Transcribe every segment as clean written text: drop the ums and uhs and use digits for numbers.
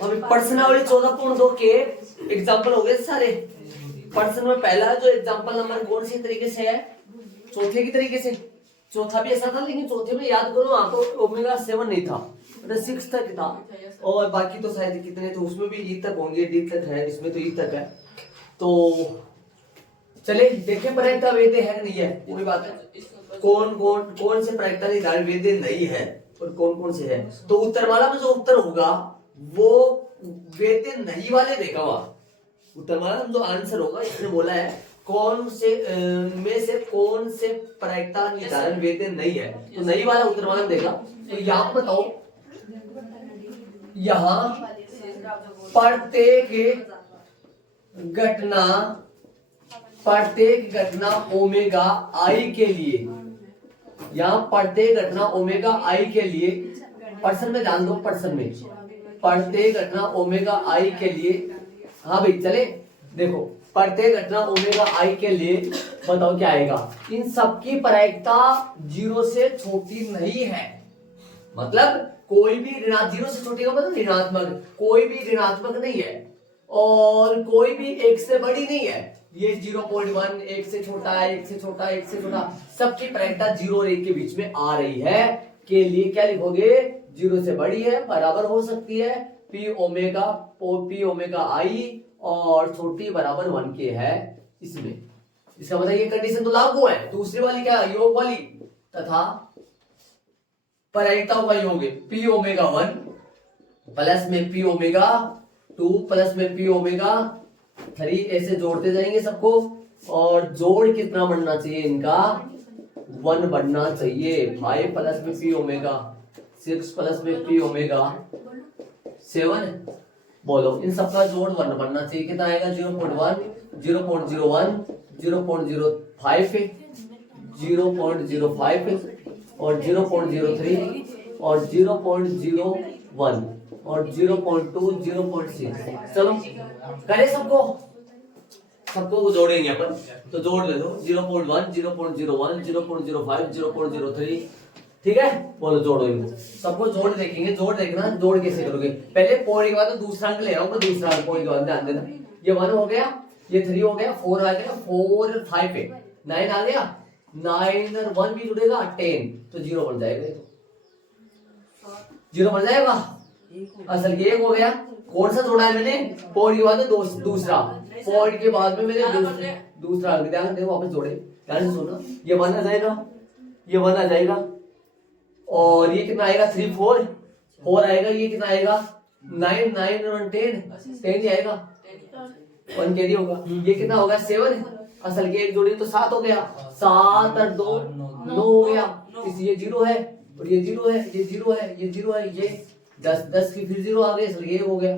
अभी प्रश्नावली 14.2 के एग्जाम्पल हो गए सारे। प्रश्न में पहला जो एग्जाम्पल नंबर कौन सी तरीके से है, चौथे की तरीके से। चौथा भी ऐसा था, लेकिन चौथे में याद करो वहां तो ओमेगा 7 नहीं था, 6 तक था, और बाकी तो शायद कितने थे उसमें भी ई तक होंगे, डी तक है, इसमें तो ई तक है। तो चले देखें प्रायिकता वैध है नहीं है, पूरी बात है। कौन से प्रायिकता निर्धारण वैध नहीं है और कौन से है। तो उत्तरमाला में जो उत्तर होगा वो वैध नहीं वाले देगा वहां। उत्तरमाला में जो आंसर होगा इसने बोला है कौन से में से कौन से प्रायिकता निर्धारण वैध नहीं है, तो नहीं वाला उत्तरमाला में देगा। तो यहाँ बताओ, यहाँ प्रत्येक घटना ओमेगा आई के लिए, यहाँ प्रत्येक घटना ओमेगा आई के लिए, पर्सन में जान दो, पर्सन में प्रत्येक घटना ओमेगा आई के लिए। हाँ भाई चले देखो, प्रत्येक घटना ओमेगा आई के लिए बताओ क्या आएगा। इन सबकी प्रायिकता 0 से छोटी नहीं है, मतलब कोई भी ऋणात्मक 0 से छोटी का मतलब ऋणात्मक, कोई भी ऋणात्मक नहीं है और कोई भी 1 से बड़ी नहीं है। ये 0.1 1 से छोटा है, 1 से छोटा, 1 से छोटा, सबकी प्रायिकता 0 और 1 के बीच में आ रही है के लिए क्या लिखोगे, 0 से बड़ी है, बराबर हो सकती है पी ओमेगा आई, और छोटी बराबर 1 के है इसमें। इसका मतलब ये कंडीशन तो लागू है। दूसरी वाली क्या, योग वाली, तथा प्रायिकताओं का योग है पी ओमेगा 1 प्लस में पी ओमेगा 2 प्लस में पी ओमेगा 3, ऐसे जोड़ते जाएंगे सबको, और जोड़ कितना बनना चाहिए इनका, 1 बनना चाहिए। 5 प्लस में पी ओमेगा 6 प्लस में पी ओमेगा 7, बोलो इन सबका जोड़ 1 बनना चाहिए। कितना आएगा, 0.1 0.01 0.05 0.05 और 0.03 और 0.01 और 0.2 0.6। चलो करें सबको जोड़ेंगे अपन, तो जोड़ ले दो 0.1 0.01 0.05 0.03, ठीक है। बोलो जोड़ो इनको, सबको जोड़ देखेंगे। जोड़ देखना, जोड़ कैसे करोगे, पहले पॉइंट के बाद तो दूसरा अंक ले रहा हूं, दूसरा पॉइंट के बाद ध्यान देना। ये 1 हो गया, ये 3 हो गया, 4 आ गया, 4 5 है, 9 आ गया, 9 और 1 भी जुड़ेगा 10, तो 0 बन जाएगा, 0 बन जाएगा। असल ये 1 हो गया। कौन सा जोड़ा है मैंने, पॉइंट के बाद दूसरा, पॉइंट के बाद में मैंने दूसरा अंक, ध्यान देखो वापस जोड़े, ध्यान से सुनना। ये 1 आ जाएगा, ये 1 आ जाएगा, और ये कितना आएगा, 3 4 आएगा, ये कितना आएगा 9 9 और 10 ही आएगा, 1 कैरी होगा। ये कितना होगा 7, असल के एक जोड़ी तो 7 हो गया, 7 और 2 9 हो गया, ये 0 है और ये 0 है, ये 0 है, ये 0 है, ये 10 की फिर 0 आ गए, इसलिए ये हो गया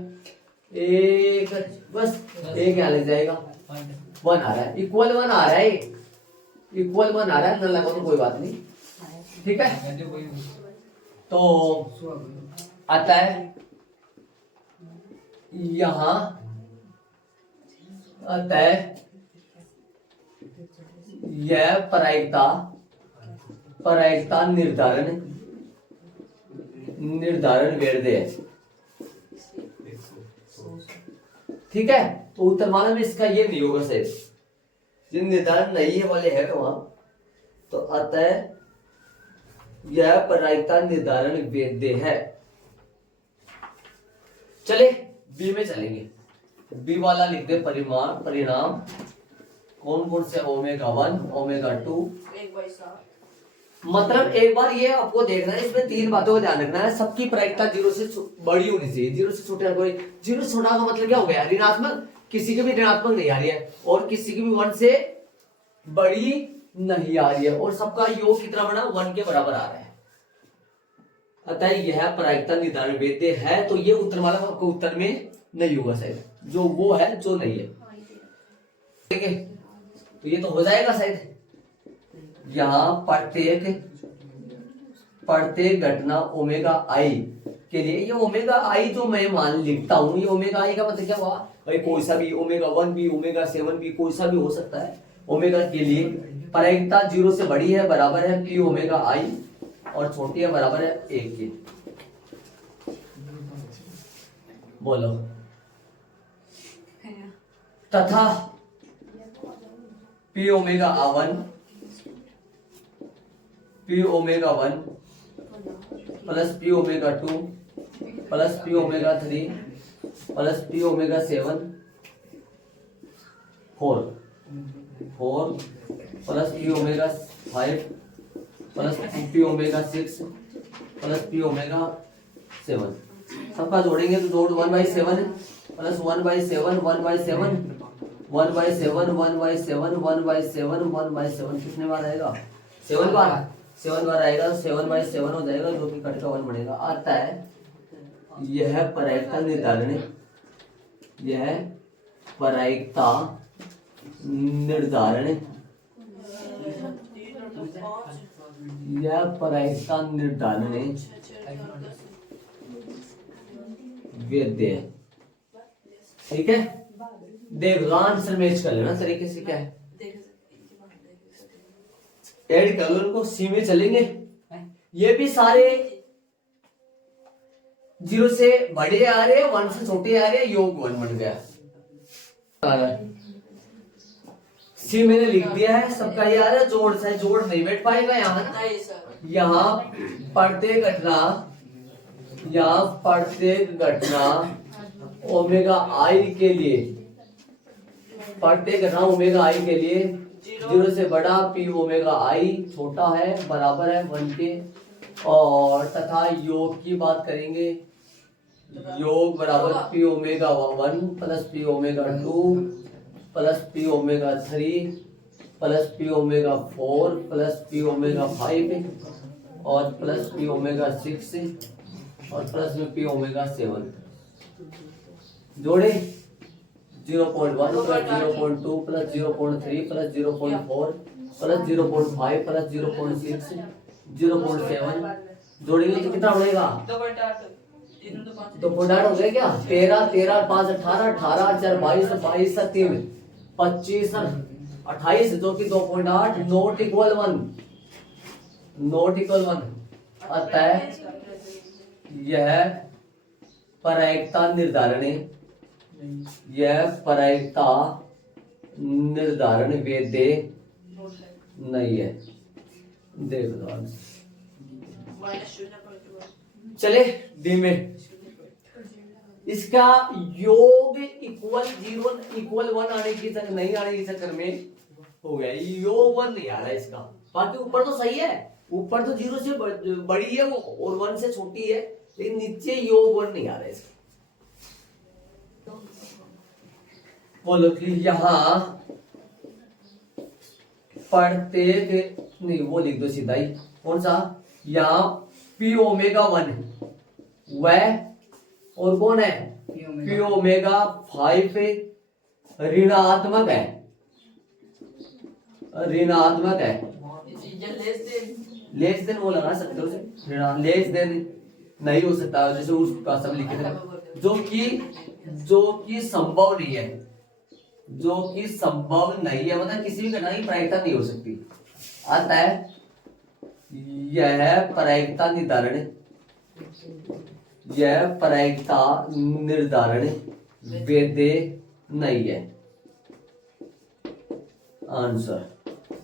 एक, बस एक यहाँ लग जाएगा, 1 आ रहा है, इक्वल 1 आ रहा है, इक्वल 1 आ रहा है, न लगा तो कोई बात नहीं, ठीक है। तो आता है यहां, आता है यह प्रायिकता निर्धारण वैध है, ठीक है। तो उत्तरमाला में इसका ये नहीं होगा शायद, जिन निर्धारण नहीं है वाले है वहां, तो आता है यह प्रायिकता निर्धारण वैध है। चले बी में चलेंगे, बी वाला लिख दे परिणाम कौन से, ओमेगा 1 ओमेगा 2। मतलब एक बार ये आपको देखना है, इसमें 3 बातों का ध्यान रखना है। सबकी प्रायिकता 0 से बड़ी होनी चाहिए, 0 से छोटा कोई, 0 से छोटा का मतलब क्या हो गया, ऋणात्मक, किसी की भी ऋणात्मक नहीं आ रही है और किसी की भी 1 से बड़ी नहीं आ रही है, और सबका योग कितना बना, 1 के बराबर आ रहा है। अतः यह प्रायिकता निर्धारण वैध है। तो ये उत्तरमाला आपको उत्तर में नहीं होगा शायद, जो वो है जो नहीं है, ठीक है। तो ये तो हो जाएगा शायद, यहाँ प्रत्येक घटना ओमेगा आई के लिए, ये ओमेगा आई जो मैं मान लिखता हूँ, ये ओमेगा आई का मतलब क्या हुआ भाई, कोई सा भी ओमेगा 1 भी ओमेगा 7 भी कोई सा भी हो सकता है। ओमेगा के लिए प्रायिकता 0 से बड़ी है, बराबर है पी ओमेगा आई, और छोटी है बराबर है 1 के। बोलो। तथा P omega 1 plus P omega 2 plus P omega 3 plus P omega 7 4 plus P omega 5 plus P omega 6 plus P omega 7। सबका जोड़ेंगे तो जोड़ 1/7 प्लस 1/7 1/7 1/7 1/7 1/7 1/7 कितने बार आएगा? 7 बार आएगा तो 7/7 हो जाएगा, जो कि कट का 1 बनेगा। आता है यह प्रायिकता निर्धारण, यह प्रायिकता निर्धारण, यह प्रायिकता निर्धारण वैध है। ठीक है, देख लो आंसर मैच कर लेना तरीके से। क्या है, ऐड कर लो उनको, सी में चलेंगे। ये भी सारे 0 से बड़े आ रहे, 1 से छोटे आ रहे, योग 1 बन गया। सी मैंने लिख दिया है, सबका ये आ रहा है। जोड़ से जोड़ नहीं बैठ पाएगा यहाँ प्रत्येक घटना ओमेगा आई के लिए, प्रत्येक घटना ओमेगा आई के लिए 0 से बड़ा पी ओमेगा आई छोटा है बराबर है 1 के। और तथा योग की बात करेंगे, योग बराबर P omega 1 plus P omega 2 plus P omega 3 plus P omega 4 plus P omega 5 और प्लस पी ओमेगा 6 और प्लस में पी ओमेगा 7। जोड़े 0.1 plus 0.2 plus 0.3 plus 0.4 plus 0.5 plus 0.6 0.7। जोड़ेंगे तो कितना बनेगा? 2.8 हो गया क्या? 13 13 5 18 18 4 22 22 3 25 28 जो कि 2.8 नॉट इक्वल 1 अतः यह प्रायिकता निर्धारण, यह प्रायिकता निर्धारण वैध नहीं है। देख लो चले डी में इसका योग इक्वल 0 इक्वल 1 आने की चक्कर नहीं आने के चक्कर में हो गया, योग 1 नहीं आ रहा है इसका। बाकी ऊपर तो सही है, ऊपर तो 0 से बड़ी है वो और 1 से छोटी है, लेकिन नीचे योग 1 नहीं आ रहा है इसका। बोलो कि यहाँ प्रत्येक नहीं, वो लिख दो सीधा ही। कौन सा? यहाँ पी ओमेगा 1 वह और कौन है? पी ओमेगा 5 ऋणात्मक है, लेस देन वो लगा सकते हो उसे, लेस देन नहीं हो सकता, जैसे उसका सब लिखे थे जो कि संभव नहीं है, मतलब किसी भी घटना की प्रायिकता नहीं हो सकती। आता है यह प्रायिकता निर्धारण वैध नहीं है। आंसर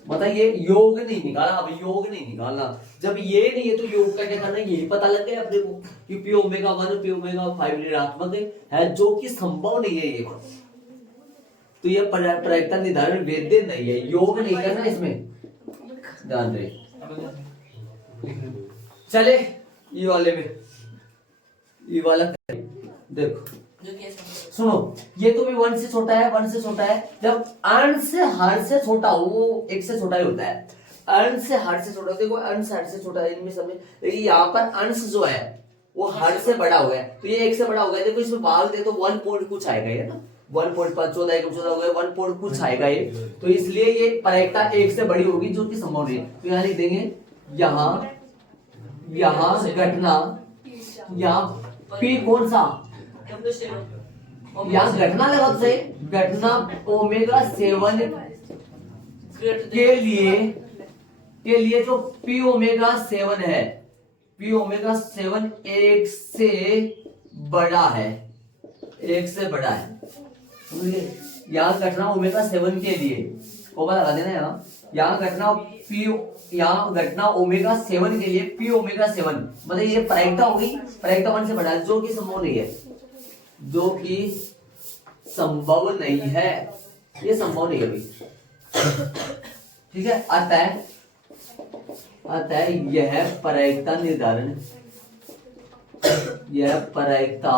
मतलब ये योग नहीं निकाला, अब योग नहीं निकालना। जब ये नहीं है तो योग का क्या करना, यही पता लग गया अपने को कि पी ओमेगा 1 पी ओमेगा 5 ऋणात्मक है, जो कि संभव नहीं है ये। तो ये प्रायिकता निर्धारण वैध नहीं है, योग नहीं करना इसमें, ध्यान दे। चले ये वाले में, ये वाला देखो सुनो, ये तो भी 1 से छोटा है, 1 से छोटा है। जब अंश हर से छोटा हो, वो 1 से छोटा ही होता है। अंश से हर से छोटा, देखो अंश हर से छोटा है इनमें सब में, लेकिन यहाँ पर अंश जो है वो हर से बड़ा हो गया, तो ये 1 से बड़ा हो गया। देखो इसमें भाग दे तो 1 पॉइंट कुछ आएगा ये ना, 1.5 14 हो गया, 1 पॉइंट कुछ आएगा ये, तो इसलिए ये प्रायिकता 1 से बड़ी होगी, जो कि संभव नहीं है। तो यहाँ लिख देंगे यहाँ घटना, यहाँ पी कौन सा, यहाँ घटना लगा तो सही, घटना ओमेगा 7 के लिए जो पी ओमेगा 7 है, पी ओमेगा 7 1 से बड़ा है, एक से बड़ा है, समझिए। यहाँ घटना ओमेगा 7 के लिए ओमेगा लगा देना यहाँ घटना पी, यहाँ घटना ओमेगा 7 के लिए पी ओमेगा 7 मतलब ये प्रायिकता होगी, प्रायिकता 1 से बड़ा है, जो कि संभव नहीं है, जो कि संभव नहीं है, ये संभव नहीं है भाई, ठीक है। अतः यह प्रायिकता निर्धारण, यह प्रायिकता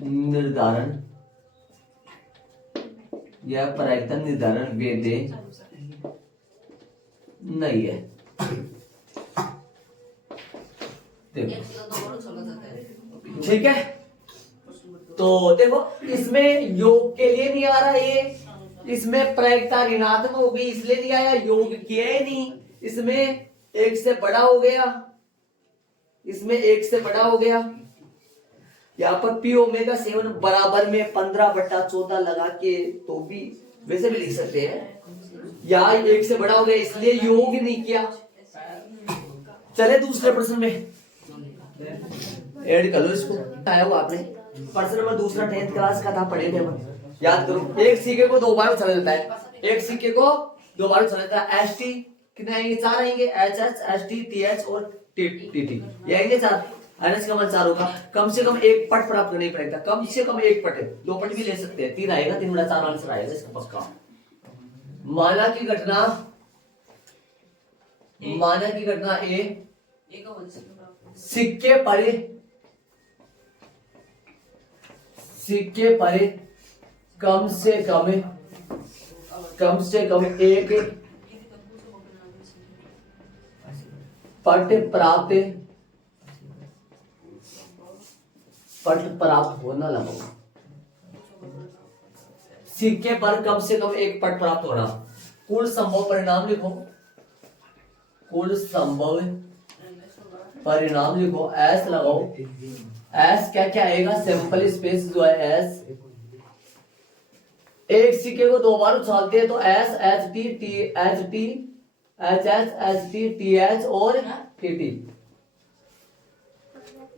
निर्धारण, यह प्रायिकता निर्धारण वैध नहीं है। ठीक है, तो देखो इसमें योग के लिए नहीं आ रहा ये, इसमें प्रायिकता ऋणात्मक होगी इसलिए नहीं आया, योग किया ही नहीं, इसमें एक से बड़ा हो गया, इसमें एक से बड़ा हो गया। यहाँ पर पी ओमेगा 7 बराबर में 15/14 लगा के तो भी वैसे भी लिख सकते हैं, यहाँ एक से बड़ा हो गया इसलिए योग नहीं किया। चले दूसरे प्रश्न में ऐड कर लो इसको, आया हुआ आपने प्रश्न नंबर दूसरा 10th क्लास का था, पढ़े थे हम, याद करो। एक सिक्के को 2 बार उछाला जाता है, एक सिक्के को 2 बार उछाला जाता है। एस टी कितने आएंगे, 4 आएंगे, H H S T T H और टी टी टी, ये आएंगे 4। एनएच का मान 4 होगा, कम से कम एक पट प्राप्त करना ही पड़ेगा, कम से कम एक पट है, 2 पट भी ले सकते हैं, 3 आएगा, 3/4 आंसर आएगा इसका पक्का। माना की घटना ए सिक्के पर कम से कम एक पट प्राप्त होना लगा, सिक्के पर कम से कम एक पट प्राप्त होना। कुल संभव परिणाम लिखो, कुल संभव परिणाम लिखो, एस लगाओ, एस क्या क्या आएगा, सैंपल स्पेस जो है एस, एक सिक्के को 2 बार उछालते हैं तो S H T T H T H H H T T H और टी टी।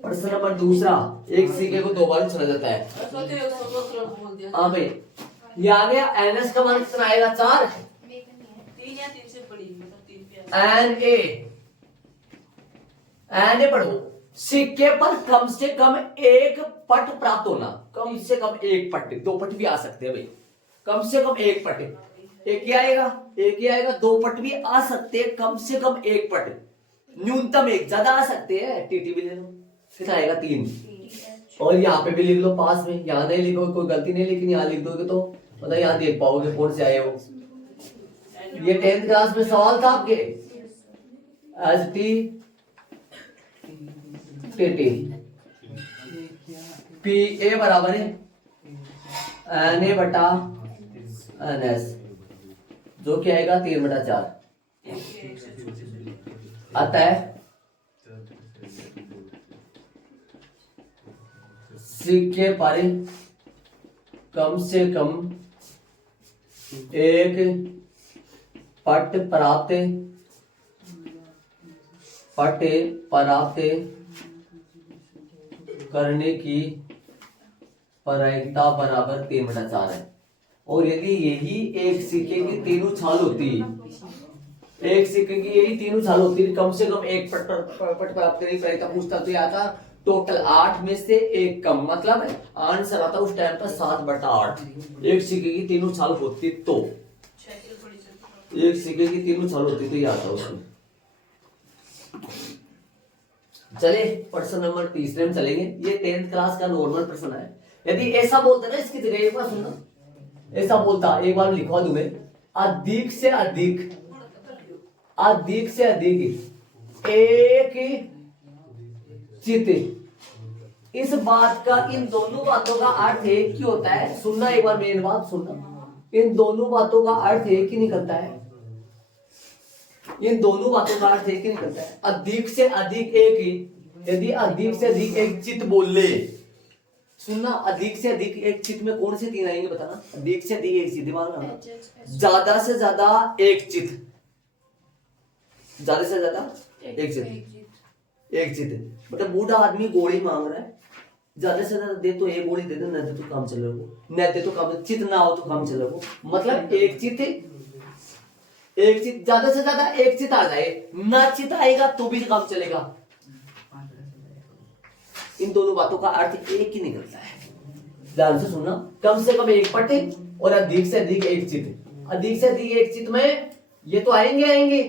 प्रश्न नंबर दूसरा, एक सिक्के को 2 बार उछाला जाता है, हाँ भाई, ये आ गया। एनएस का मान कितना आएगा, 4, एन ए पढ़ो, सिक्के पर कम से कम एक पट प्राप्त होना, कम से कम एक पट, 2 पट भी आ सकते हैं भाई, कम से कम एक पट, एक ही आएगा, 2 पट भी आ सकते हैं, कम से कम एक पट, न्यूनतम एक, ज्यादा आ सकते हैं, टीटी भी ले लो, कितना आएगा 3। और यहाँ पे भी लिख लो पास में, यहाँ नहीं लिखो कोई गलती नहीं, लेकिन यहाँ लिख दोगे तो मतलब यहाँ देख पाओगे कौन से आए वो। ये 10th क्लास में सवाल था आपके, H T T P A बराबर है एन ए बटा एन एस, जो क्या आएगा 3/4। अतः सिक्के पर कम से कम एक पट प्राप्त करने की प्रायिकता बराबर 3/4 है। और यदि यही एक सिक्के की 3 उछाल होती, एक सिक्के की यही 3 उछाल होती, कम से कम एक पट प्राप्त करने की प्रायिकता पूछता तो आता टोटल 8 में से 1 कम, मतलब आंसर आता उस टाइम पर 7/8। एक सिक्के की 3 उछाल होती तो, एक सिक्के की 3 उछाल होती तो ये आता उसमें। चले प्रश्न नंबर तीसरे में चलेंगे, ये 10th क्लास का नॉर्मल प्रश्न है। यदि ऐसा बोलते ना इसकी जगह एक बार सुनना, ऐसा बोलता, एक बार लिखवा दूं मैं, अधिक से अधिक एक चित, इस बात का, इन दोनों बातों का अर्थ एक ही होता है। सुनना एक बार, मेन बात सुनना, इन दोनों बातों का अर्थ एक ही निकलता है, इन दोनों बातों का अर्थ एक ही निकलता है। अधिक से अधिक एक ही, यदि अधिक से अधिक एक चित बोल ले, सुनना, अधिक से अधिक एक चित में कौन से 3 आएंगे बताना, अधिक से अधिक एक चित, दिमाग लगाना, ज्यादा से ज्यादा एक चित, ज्यादा से ज्यादा एक चित, मतलब बूढ़ा आदमी गोली मांग रहा है, ज्यादा से ज्यादा दे तो एक गोली दे दे, न दे तो काम चल रहा हो, न दे तो काम, चित ना हो तो काम चल रहा हो। मतलब एक चित ज्यादा से ज्यादा एक चित आ जाए, ना चित आएगा तो भी काम चलेगा। इन दोनों बातों का अर्थ एक ही निकलता है। ध्यान से सुनना, कम से कम एक पट और अधिक से अधिक एक चित। अधिक से अधिक एक चित में ये तो आएंगे,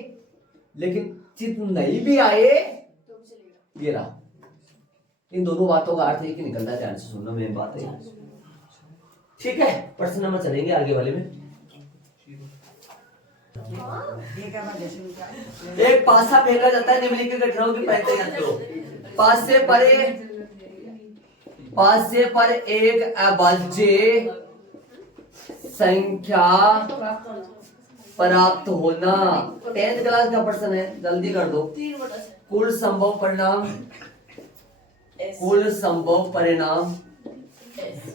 लेकिन चित नहीं भी आए ये रहा। इन दोनों बातों का अर्थ एक ही निकलता है। ध्यान से सुनना मेरी बात है, ठीक है। प्रश्न नंबर चलेंगे आगे वाले में। एक पासा फेंका जाता है, निम्नलिखित घटनाओं की पहचान जानते हो। पास से पर एक अभाज्य संख्या प्राप्त होना। 10th क्लास का प्रश्न है, जल्दी कर दो। कुल संभव परिणाम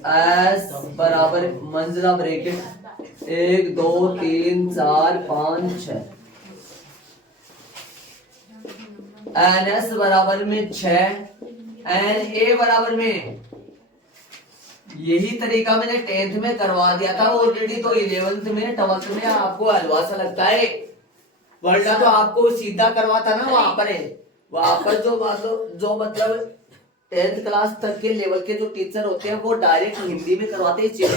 S बराबर मंजिला ब्रैकेट 1 2 3 4 5 6 NS बराबर में 6 NA बराबर में, यही तरीका मैंने 10th में करवा दिया था ऑलरेडी। तो 11th में 12th में आपको हलवा सा लगता है, वरना तो आपको सीधा करवाता ना वहां पर जो मतलब 10th क्लास तक के लेवल के जो टीचर होते हैं वो डायरेक्ट हिंदी में करवाते हैं चीज।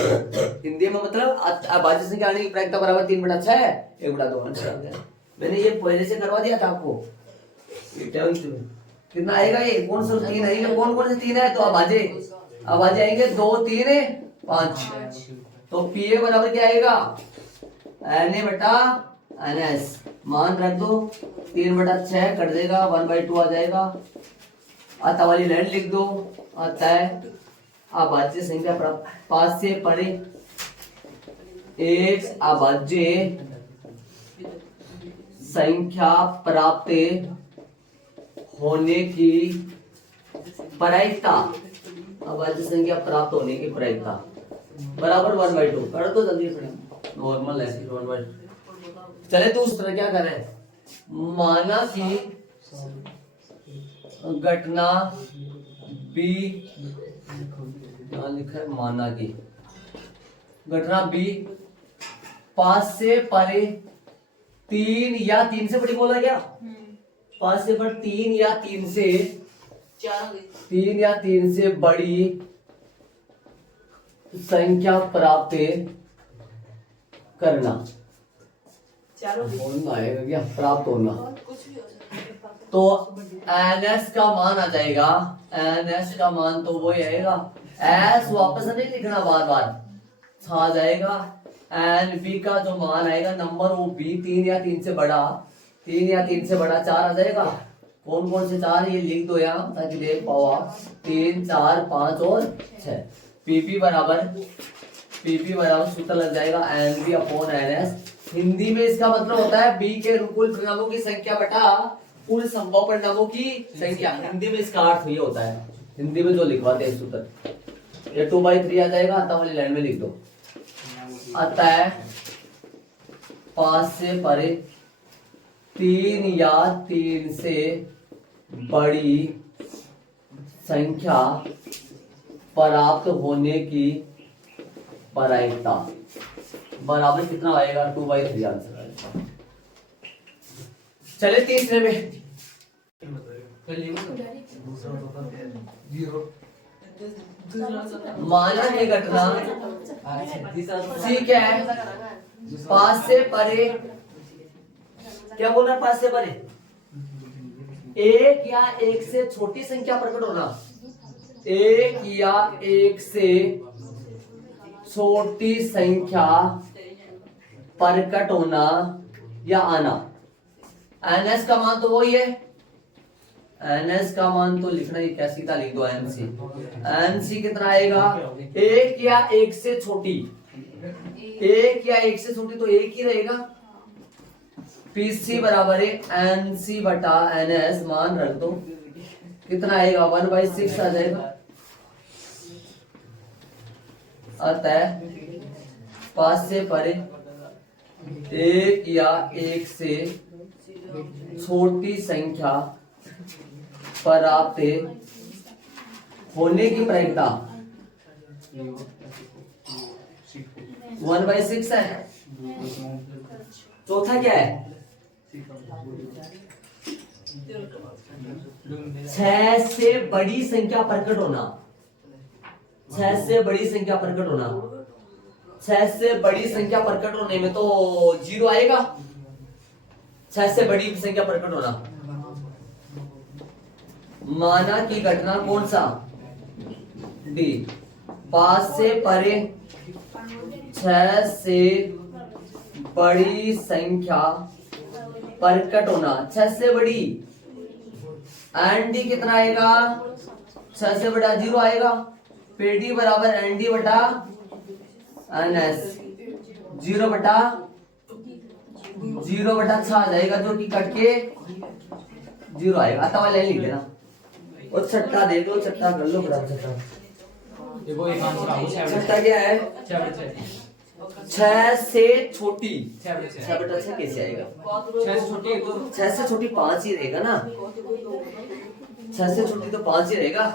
हिंदी में मतलब अभाज्य संख्या आने की प्रायिकता बराबर 3/6 1/2। मैंने ये पहले से करवा दिया था आपको। 10th में कितना आएगा, ये कौन सा 3 आएगा, कौन से 3 है, तो अभाज्य आएंगे 2 3 5। तो पीए बराबर क्या आएगा, Na बटा NS। मान रख दो 3/6 कट देगा, 1/2 आ जाएगा। अतः वाली लाइन लिख दो। अतः अभाज्य संख्या प्राप्त, पास से परे एक अभाज्य संख्या प्राप्त होने की प्रायिकता, अभाज्य संख्या प्राप्त होने की प्रायिकता बराबर 1/2 कर दो जल्दी से। नॉर्मल है 1/2। चले दूसरा क्या कर रहे हैं, माना कि घटना B, यहाँ लिखा है माना की घटना B पास से परे 3 या 3 से बड़ी बोला क्या, पास से पर 3 या 3 से बड़ी संख्या प्राप्त करना। होना आएगा क्या, प्राप्त होना। तो NS का मान आ जाएगा, NS का मान तो वही आएगा, S वापस नहीं लिखना बार बार आ जाएगा। NB का जो मान आएगा नंबर वो B 3 या 3 से बड़ा 4 आ जाएगा। कौन कौन से 4 ये लिख दो यहाँ ताकि देख पाओ आप, 3 4 5 और 6। PP बराबर सूत्र लग जाएगा NB अपॉन NS। हिंदी में इसका मतलब होता है B के कुल परिणामों की संख्या बटा कुल संभव परिणामों की संख्या। हिंदी में इसका अर्थ ये होता है, हिंदी में जो लिखवाते हैं सूत्र, ये 2/3 आ जाएगा। अतः वाली लाइन में लिख दो। अतः पास से परे 3 या 3 से बड़ी संख्या प्राप्त होने की प्रायिकता बराबर कितना आएगा, 2/3 आंसर आएगा। चले तीसरे में, माना की घटना C क्या है, पास से परे, क्या बोल रहा है, पास से परे एक या एक से छोटी संख्या प्रकट होना, एक या एक से छोटी संख्या प्रकट होना या आना। NS का मान तो वही है, NS का मान तो लिखना ही क्या, सीधा लिख दो NC कितना आएगा, एक या एक से छोटी, तो एक ही रहेगा। PC बराबर है NC बटा NS, मान रख दो कितना आएगा, 1/6 आ जाएगा। अतः पास से परे एक या एक से छोटी संख्या प्राप्त होने की प्रायिकता 1/6 है। चौथा क्या है? 6 से बड़ी संख्या प्रकट होना। 6 से बड़ी संख्या प्रकट होना। 6 से बड़ी संख्या प्रकट होने में तो 0 आएगा। 6 से बड़ी संख्या प्रकट होना। माना की घटना कौन सा? डी। 5 से परे 6 से बड़ी संख्या प्रकट होना। 6 से बड़ी एन डी कितना आएगा? 6 से बड़ा 0 आएगा। फिर डी बराबर एन डी बटा एन एस। 0 बटा 6 आ जाएगा, जो कि कट के 0 आएगा। आता वाला लिख देना और छठा देख लो, छठा कर लो बड़ा छठा। देखो एक आंसर आओ। छठा क्या है? 6 से छोटी। 6 बटा 6 कैसे आएगा? 6 से छोटी 6 से छोटी 5 ही रहेगा ना। 6 से छोटी तो 5 ही रहेगा।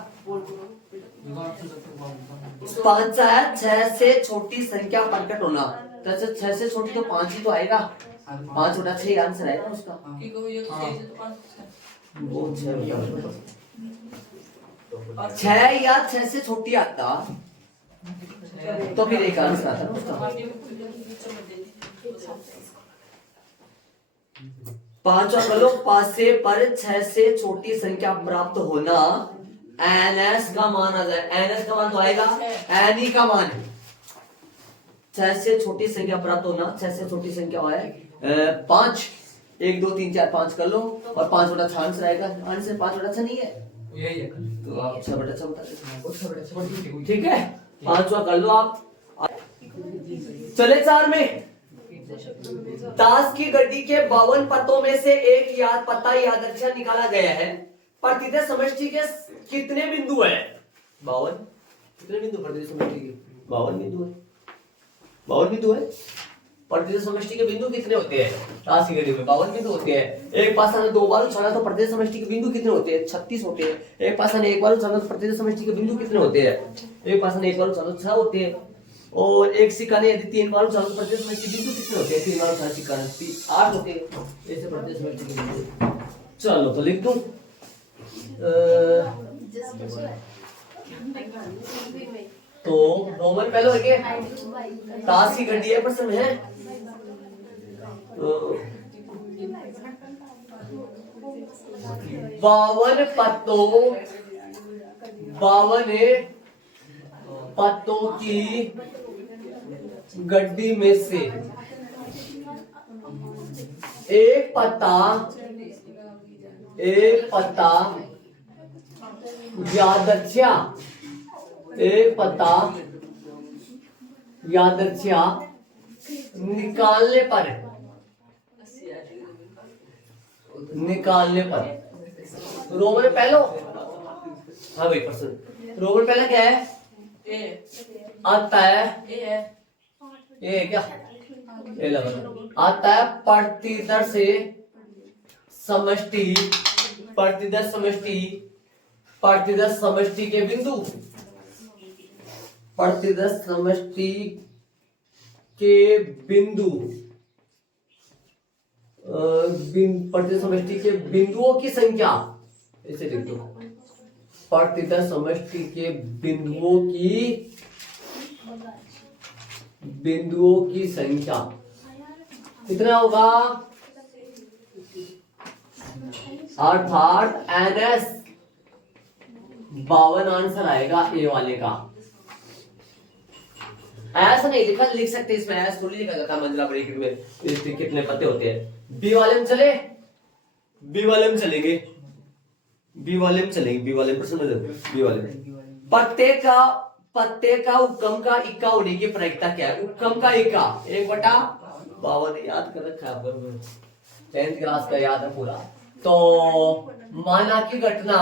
5 है 6 से छोटी संख्या प्रकट होना। 6 से छोटी तो 5 ही तो आएगा। 5 बटा 6 आंसर आएगा उसका। वो 6 या 6 से छोटी आता तो फिर एक आंसर आता ना उसका। 5 और बोलो 5 से पर 6 से छोटी संख्या प्राप्त होना। एनएस का मान आ जाए। एनएस का मान तो आएगा एन ई का मान। 6 से छोटी संख्या प्राप्त होना। 6 से छोटी संख्या है 5। 1 2 3 4 5 कर लो और 5 बटा 6 आंसर आएगा। आंसर 5 बटा 6 नहीं है यही है। तो आप 6 बटा 6 बता दें। ठीक है, 5वां कर लो आप। चले 4 में। दास की गड्डी के 52 पत्तों में से एक पत्ता यादृच्छिक निकाला गया है। प्रतिदेय समष्टि के कितने बिंदु है? 52। कितने बिंदु प्रतिदेय समष्टि के? 52 बिंदु है। 52 बिंदु है। प्रतिदेय समष्टि के बिंदु कितने होते हैं? दास की गड्डी में 52 बिंदु होते हैं। एक पासा ने 2 बार उछाला तो प्रतिदेय समष्टि के बिंदु कितने होते हैं? 36 होते हैं। एक पासा ने 1 बार उछाला तो प्रतिदेय समष्टि के बिंदु कितने होते हैं? एक पासा ने 1 बार उछाला तो 6 होते हैं। और एक सिक्का ने यदि 3 बार उछाला तो प्रतिदेय समष्टि के बिंदु कितने होते हैं? 3 बार उछाला सिक्का ने 8 होते हैं। ऐसे प्रतिदेय समष्टि के बिंदु। चलो तो लिख दूं। तो रोमन पहले हो गए। दास की गड्डी है प्रश्न है। 52 पत्तों की गड्डी में से एक पत्ता यादृच्छिक निकालने पर रोमन पहलो। हाँ भाई पर्सन रोमन पहला क्या है? आता है ए क्या ए लगा आता है प्रतिदर से समष्टि। प्रतिदर समष्टि के बिंदु। प्रतिदर समष्टि के बिंदु। प्रतिदर समष्टि के बिंदुओं की संख्या। ऐसे लिख दो। प्रतिदर समष्टि के बिंदुओं की संख्या कितना होगा? अर्थात एनएस 52 आंसर आएगा ए वाले का। ऐसा नहीं लिखा, लिख सकते इसमें ऐसा थोड़ी लिखा जाता मंजिला ब्रेकेट में इसके कितने पत्ते होते हैं। बी वाले में चले, बी वाले में चलेंगे, बी वाले में चलेंगे, बी वाले में प्रश्न में बी वाले में पत्ते का उपक्रम का इक्का होने की प्रायिकता क्या है? उपक्रम का इक्का 1/52 याद कर रखा है 10th क्लास का, याद है पूरा। तो माना की घटना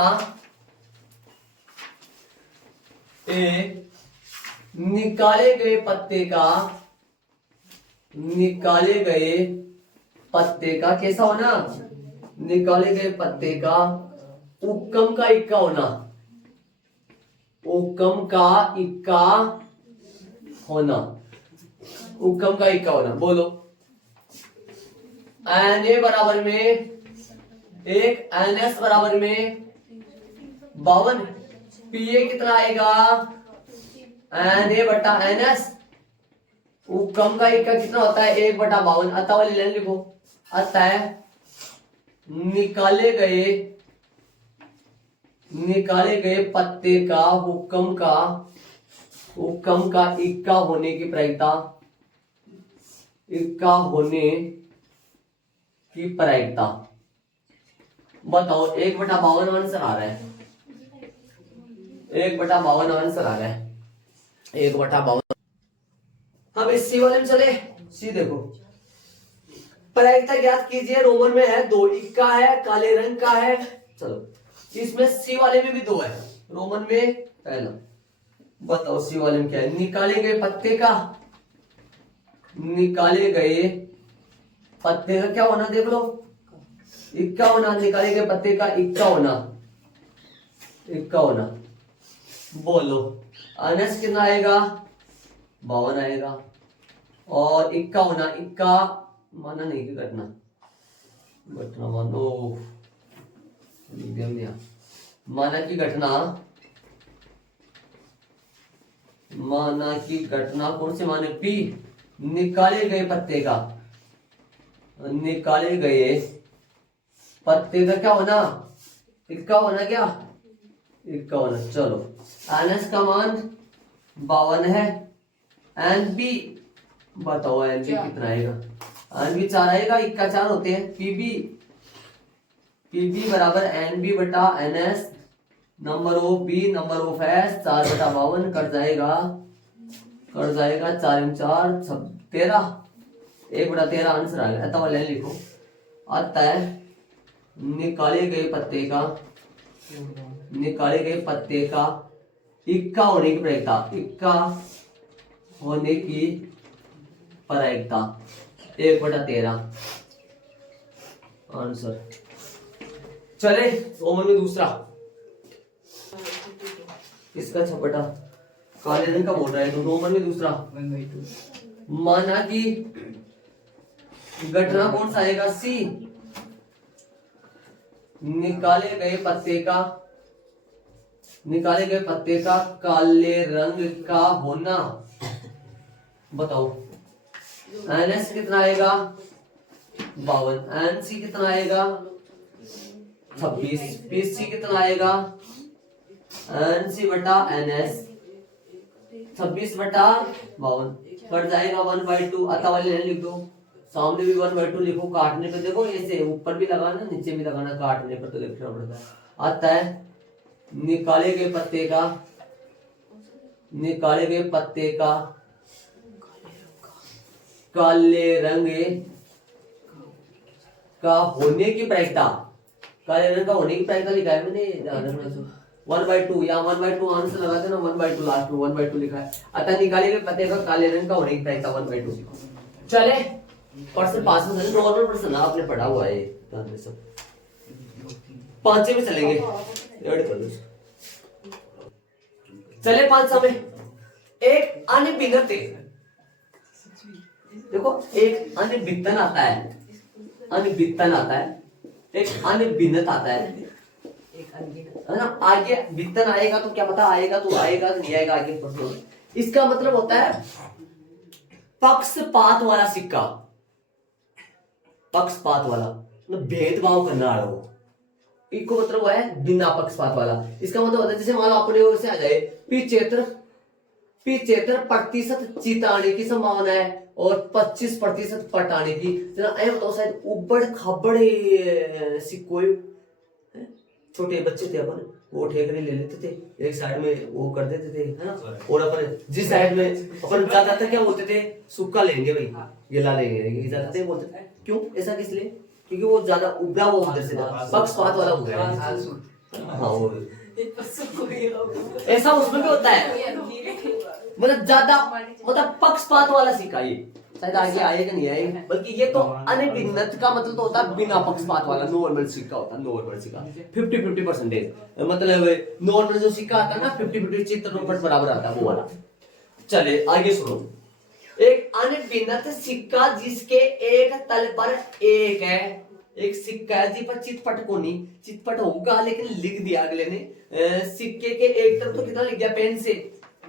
निकाले गए पत्ते का कैसा होना? निकाले गए पत्ते का उपक्रम का इक्का होना। उकम का इक्का होना, उकम का इक्का होना। बोलो एन ए बराबर में एक, एन एस बराबर में 52, पी ए कितना आएगा एन ए बटा एन एस। उकम का इक्का कितना होता है 1/52। अतः वाली लाइन लिखो, अतः निकाले गए पत्ते का हुक्म का इक्का होने की प्रायिकता, इक्का होने की प्रायिकता बताओ। 1/52 आंसर आ रहा है, 1/52 आंसर आ रहा है, 1/52। अब इस सी वाले में चले। सी देखो, प्रायिकता ज्ञात कीजिए। रोमन में है 2, इक्का है, काले रंग का है। चलो इसमें सी वाले में भी 2 है। रोमन में पहला बताओ सी वाले में क्या है। निकाले गए पत्ते का क्या होना देख लो, इक्का होना। निकाले गए पत्ते का इक्का होना। बोलो अनस कितना आएगा 52 आएगा। और इक्का होना, इक्का माना नहीं कि घटना मानो, माना की घटना कौन से माने पी। निकाले गए पत्ते का क्या होना, इक्का होना, क्या इक्का होना। चलो एनएस का मान 52 है। एन बी बताओ, एन बी कितना आएगा। एन बी 4 आएगा, इक्का 4 होते हैं। पीबी बराबर एन बी बटा N S, number of B number of S. 4/52 cut जाएगा 4 × 4 13, 1/13 आंसर आ गया। अतः लाइन लिखो, अतः निकाले गए पत्ते का इक्का होने की प्रायिकता 1/13 आंसर। चले रोमन में दूसरा, इसका छपटा काले रंग का बोल रहा है। तो रोमन में दूसरा, 1/2 माना कि घटना कौन सा आएगा सी। निकाले गए पत्ते का काले रंग का होना। बताओ एनएस कितना आएगा 52, एनसी कितना आएगा 26, पीसी कितना आएगा एनसी बटा एनएस 26/52 कट जाएगा 1/2। अतः वाली लाइन लिख दो, सामने भी 1/2 लिखो। काटने पे देखो ऐसे ऊपर भी लगाना नीचे भी लगाना, काटने पर तो देखना पड़ता है। अतः निकाले गए पत्ते का काले रंग का होने की प्रायिकता, काले रंग का होने की प्रायिकता लिखा है मैंने 1/2। या 1/2 आंसर लगाते ना, 1/2 लास्ट में 1/2 लिखा है। अतः निकाले गए पत्ते का काले रंग का होने की प्रायिकता 1/2। चले पर्सन पास में चले, नॉर्मल पर्सन आपने पढ़ा हुआ है सब। 5 में चलेंगे, ऐड कर दो। चले 5 में एक अनिबिनत, देखो एक अनिबितन आता है, एक अनिबिनत आता है ना। आगे बितन आएगा तो क्या पता आएगा तो आएगा नहीं आएगा आगे प्रश्न। इसका मतलब होता है पक्षपात वाला सिक्का, पक्षपात वाला मतलब भेदभाव करना वाला वो। इको मतलब है बिना पक्षपात वाला। इसका मतलब होता है जैसे मान लो अपने ओर से आ जाए 75% चिताने की संभावना है और 25% पटाने की। जरा ऐ बताओ, शायद उबड़ खबड़े सिक्को, छोटे बच्चे थे अपन, वो ठेकरे ले लेते थे, एक साइड में वो कर देते थे है ना, और अपन जिस साइड में अपन ज्यादातर क्या बोलते थे, सूखा लेंगे भाई, गिला लेंगे ज्यादातर बोलते थे। क्यों ऐसा किस लिए? क्योंकि वो ज्यादा उबड़ा वो उधर से पक्षपात वाला हो गया। हाँ वो ऐसा उसमें भी होता है, मतलब ज्यादा मतलब पक्षपात वाला सिक्का ये शायद आगे आएगा नहीं आएगा, बल्कि ये तो अनिभिन्नत का मतलब तो होता है बिना पक्षपात वाला, नॉर्मल सिक्का होता है, नॉर्मल सिक्का 50-50%, मतलब नॉर्मल जो सिक्का आता है ना 50-50 चित्रों बराबर आता है वो वाला। चले आगे सुनो, एक अनभिन्नत सिक्का जिसके एक तल पर एक है, एक सिक्का है जी पर चितपट को नहीं, चितपट होगा लेकिन लिख दिया अगले ने, सिक्के के एक तरफ तो कितना लिख दिया पेन से,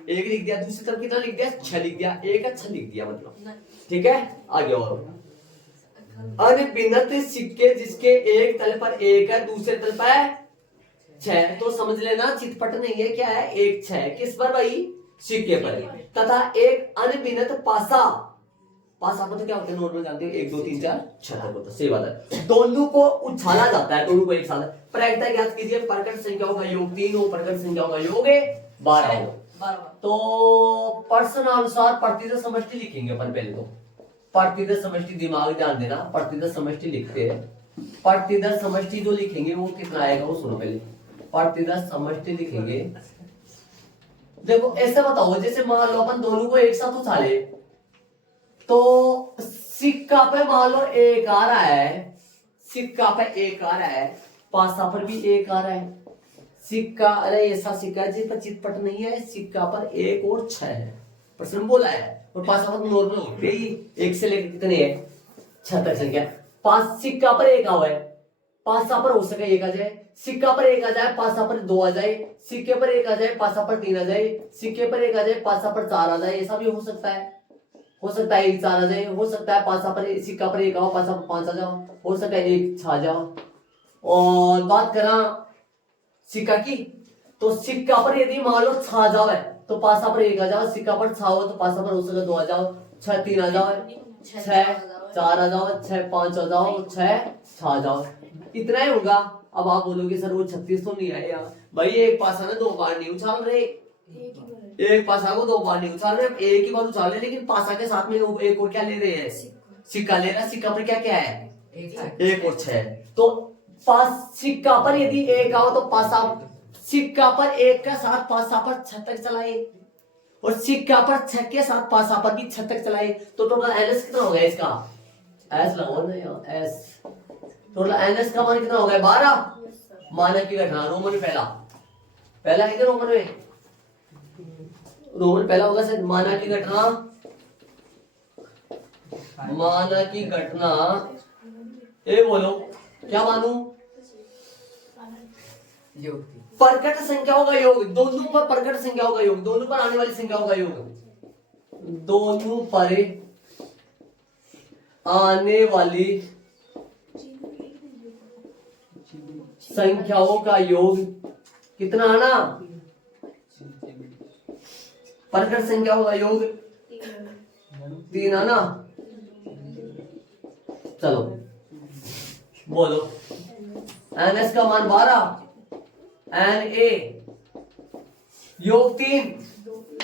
एक लिख दिया, दूसरी तरफ कितना लिख दिया 6 लिख दिया, एक अच्छा लिख दिया मतलब, ठीक है। आगे और अनभिन्नत सिक्के जिसके एक तल पर एक है दूसरे तल पर 6, तो समझ लेना चितपट नहीं है, क्या है 1 6 किस पर भाई, सिक्के पर, तथा एक अनभिन्नत पासा, पासा पर तो क्या होता है नॉर्मल जानते हो 1 2 3 4 6 तक होता है, सही बात है। दोनों को उछाला जाता है, दोनों को एक साथ, प्रायिकता ज्ञात कीजिए, प्रकट संख्याओं का योग 3 हो, प्रकट संख्याओं का योग 12 हो, तो प्रश्नानुसार प्रतिशत समष्टि लिखेंगे अपन पहले तो, प्रतिशत समष्टि दिमाग ध्यान देना, प्रतिशत समष्टि लिखते हैं, प्रतिशत समष्टि जो लिखेंगे वो कितना आएगा वो सुनो पहले, प्रतिशत समष्टि लिखेंगे, देखो ऐसा बताओ जैसे मान लो अपन दोनों को एक साथ उछाले तो सिक्का पे मान लो 1 आ रहा है, सिक्का पे 1 आ रहा है, पासा पर भी 1 आ रहा है, सिक्का, अरे ऐसा सिक्का जिस पर चितपट नहीं है, सिक्का पर 1 और 6 है, प्रश्न बोला है, और पासा पर नॉर्मल होते ही 1 से लेकर कितने है 6 तक संख्या, पास सिक्का पर 1 आवा है, पासा पर हो सके 1 आ जाए, सिक्का पर 1 आ जाए, पासा पर 2 आ जाए, सिक्के पर 1 आ जाए, पासा पर 3 आ जाए, सिक्के पर 1 आ जाए, पासा पर 4 आ जाए, ऐसा भी हो सकता है, हो सकता है 1 4 आ जाए, हो सकता है पासा पर सिक्का पर 1 आओ, पासा पर 5 आ जाओ, हो सकता है 1 6 आ जाओ। और बात करा सिक्का की, तो सिक्का पर यदि मान लो 6 आ जाओ है तो पासा पर 1 आ जाओ, सिक्का पर 6 हो तो पासा पर हो सकता 2 आ जाओ, 6 3 आ जाओ, 6 4 आ जाओ, 6 5 आ जाओ, 6 6 आ जाओ, इतना ही होगा। अब आप बोलोगे सर वो 36 तो नहीं आया भाई, एक पासा ना 2 बार नहीं उछाल रहे, एक पासा को 2 बार नहीं उछाल रहे, एक ही बार उछाल रहे, लेकिन पासा के साथ में एक और क्या ले रहे हैं, सिक्का ले रहा, सिक्का पर क्या क्या है 1 और 6, तो पास सिक्का पर यदि 1 आओ तो पासा, सिक्का पर 1 के साथ पासा पर 6 तक चलाए, और सिक्का पर 6 के साथ पासा पर भी 6 तक चलाए, तो टोटल एनएस कितना हो गया इसका, एस लगाओ ना यार, एस, टोटल एनएस का मान कितना हो गया 12, मानक की घटना रोमन पहला, पहला है क्या रोमन में, रोमन पहला होगा सर, माना की घटना, माना की घटना, ए बोलो क्या मानू, प्रकट संख्याओं का योग, दोनों पर प्रकट संख्याओं का योग, दोनों पर आने वाली संख्याओं का योग, दोनों पर आने वाली संख्याओं का योग कितना आना, प्रकट संख्याओं का योग 3 आना, चलो बोलो, एन एस का मान 12, एन ए योग 3,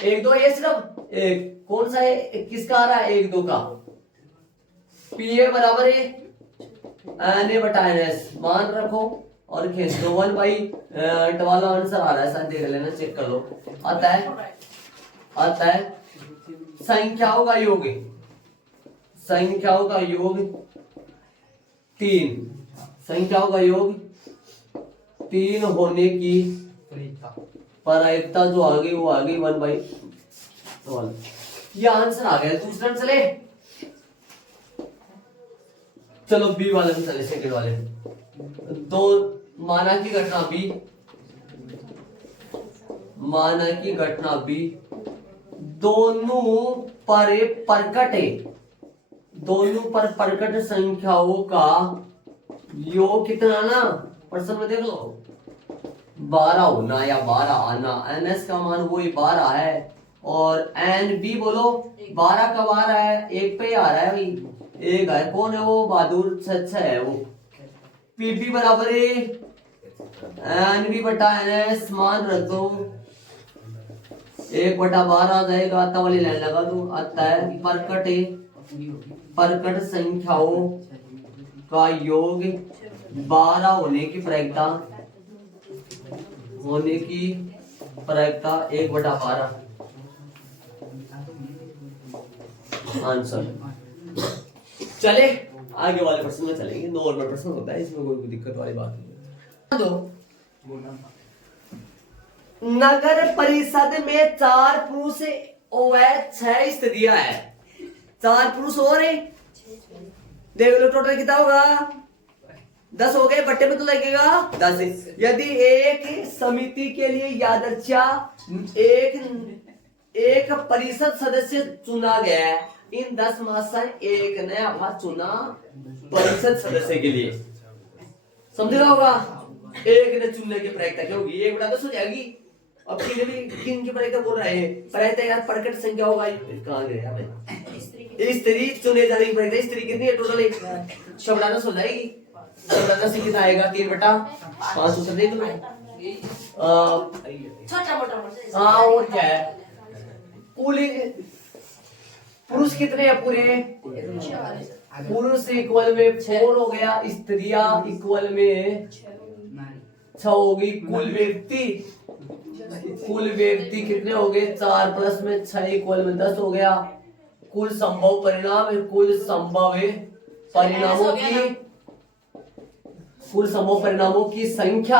1 2 ये सिर्फ एक कौन सा है, किसका आ रहा है 1 2 का, पी ए बराबर है एन ए बटा एन एस, मान रखो और खींच दो, 1/8 वाला आंसर आ रहा है, शायद देख लेना, चेक कर लो, आता है, आता है संख्याओं का योग, संख्याओं का योग 3, संख्याओं का योग 3 होने की प्रायिकता जो आ गई वो आ गई 1/12, ये आंसर आ गया। दूसरा चले, चलो बी वाले में चले, सेकंड वाले, दो माना की घटना बी, माना की घटना बी, दोनों पर प्रकट है, दोनों पर प्रकट संख्याओं का योग कितना ना, प्रश्न में देख लो 12 होना या 12 आना, एनएस का मान वही 12 है, और एन बी बोलो 12 कब आ रहा है, 1 पे आ रहा है भाई, 1 है, कौन है वो, बहादुर 6 है वो, पीबी बराबर है एन बी बटा एनएस, मान रख दो 1/12 आ जाएगा, आता वाली लाइन लगा दो, आता है प्रकट है, प्रकट संख्याओं का योग 12 होने की प्रायिकता, होने की प्रायिकता 1/12 आंसर। चले आगे वाले प्रश्न में चलेंगे। नॉर्मल प्रश्न होता है, इसमें कोई दिक्कत वाली बात नहीं। तो नगर परिषद में 4 पुरुष व 6 स्त्रियां है। 4 पुरुष और है, देख लो टोटल कितना होगा, 10 हो गए, बट्टे में तो लगेगा 10। यदि एक समिति के लिए यादृच्छा एक परिषद सदस्य चुना गया है, इन 10 में से एक ने अपना चुना परिषद सदस्य के लिए, समझ रहा होगा। एक ने चुनने की प्रायिकता क्या होगी, 1/10 हो जाएगी। अब किन की प्रायिकता बोल रहे हैं, प्रायिकता यार प्रकट संख्या होगा, कहां गए हमें, स्त्री चुने जाने की प्रायिकता, स्त्री कितनी है टोटल, 6/10 हो जाएगी। 6/10 से कितना आएगा, 3/5 उत्तर दे दो। हाँ और क्या है, कुल पुरुष कितने हैं पूरे, पुरुष इक्वल में 4 हो गया, स्त्रियां इक्वल में 6 होगी। कुल व्यक्ति कितने हो गए, 4 प्लस में 6 इक्वल में 10 हो गया। कुल संभव परिणाम, कुल संभव परिणामों की संख्या,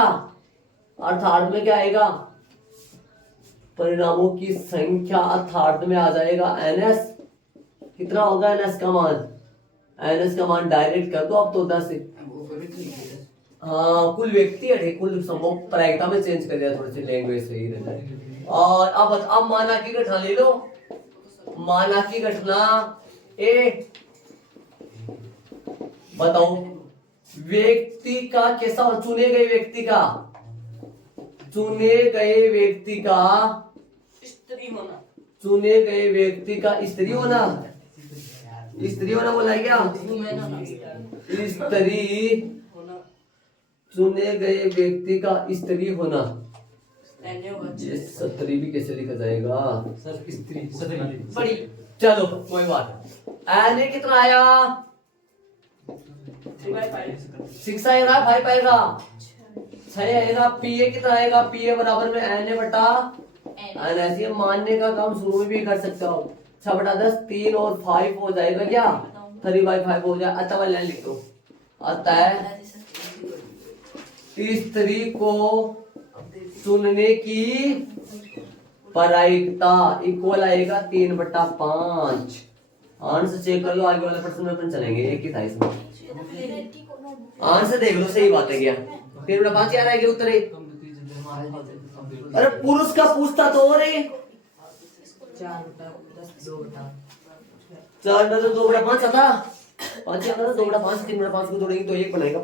अर्थात में क्या आएगा, परिणामों की संख्या अर्थात में आ जाएगा NS। कितना होगा NS का मान, NS का मान डायरेक्ट कर दो अब तो 10 है। हाँ कुल व्यक्ति है, कुल संभव प्रायिकता में चेंज कर दिया, थोड़ी सी लैंग्वेज सही रहता है। और अब माना की घटना ले लो, माना की घटना ए, बताओ व्यक्ति का कैसा, चुने गए व्यक्ति का स्त्री होना, चुने गए व्यक्ति का स्त्री होना, स्त्री होना बोला है क्या, स्त्री, चुने गए व्यक्ति का स्त्री होना, ये स्त्री भी कैसे लिखा जाएगा सर, स्त्री बड़ी, चलो कोई बात। एन कितना आया, 6 आएगा, 5 आएगा, 6 आएगा। पीए कितना आएगा, पीए बराबर में एन बटा एन। ऐसे मानने का काम शुरू में भी कर सकता हूँ, 6/10 3 और 5 हो जाएगा क्या, 3/5 हो जाए। अतः लाइन लिख दो, अतः स्त्री को चुनने की प्रायिकता इक्वल आएगा 3/5। आंसर चेक कर लो, आगे वाले प्रश्न में अपन चलेंगे। 1 की 28 में आंसर देख लो, सही बात है क्या, 3/5 यार आएगा उत्तर। अरे पुरुष का पूछता तो और है, 4/2/5 आता, 5 आता 2/5 3/5 को जोड़ेंगे तो 1 बनेगा।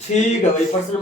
ठीक है भाई, प्रश्न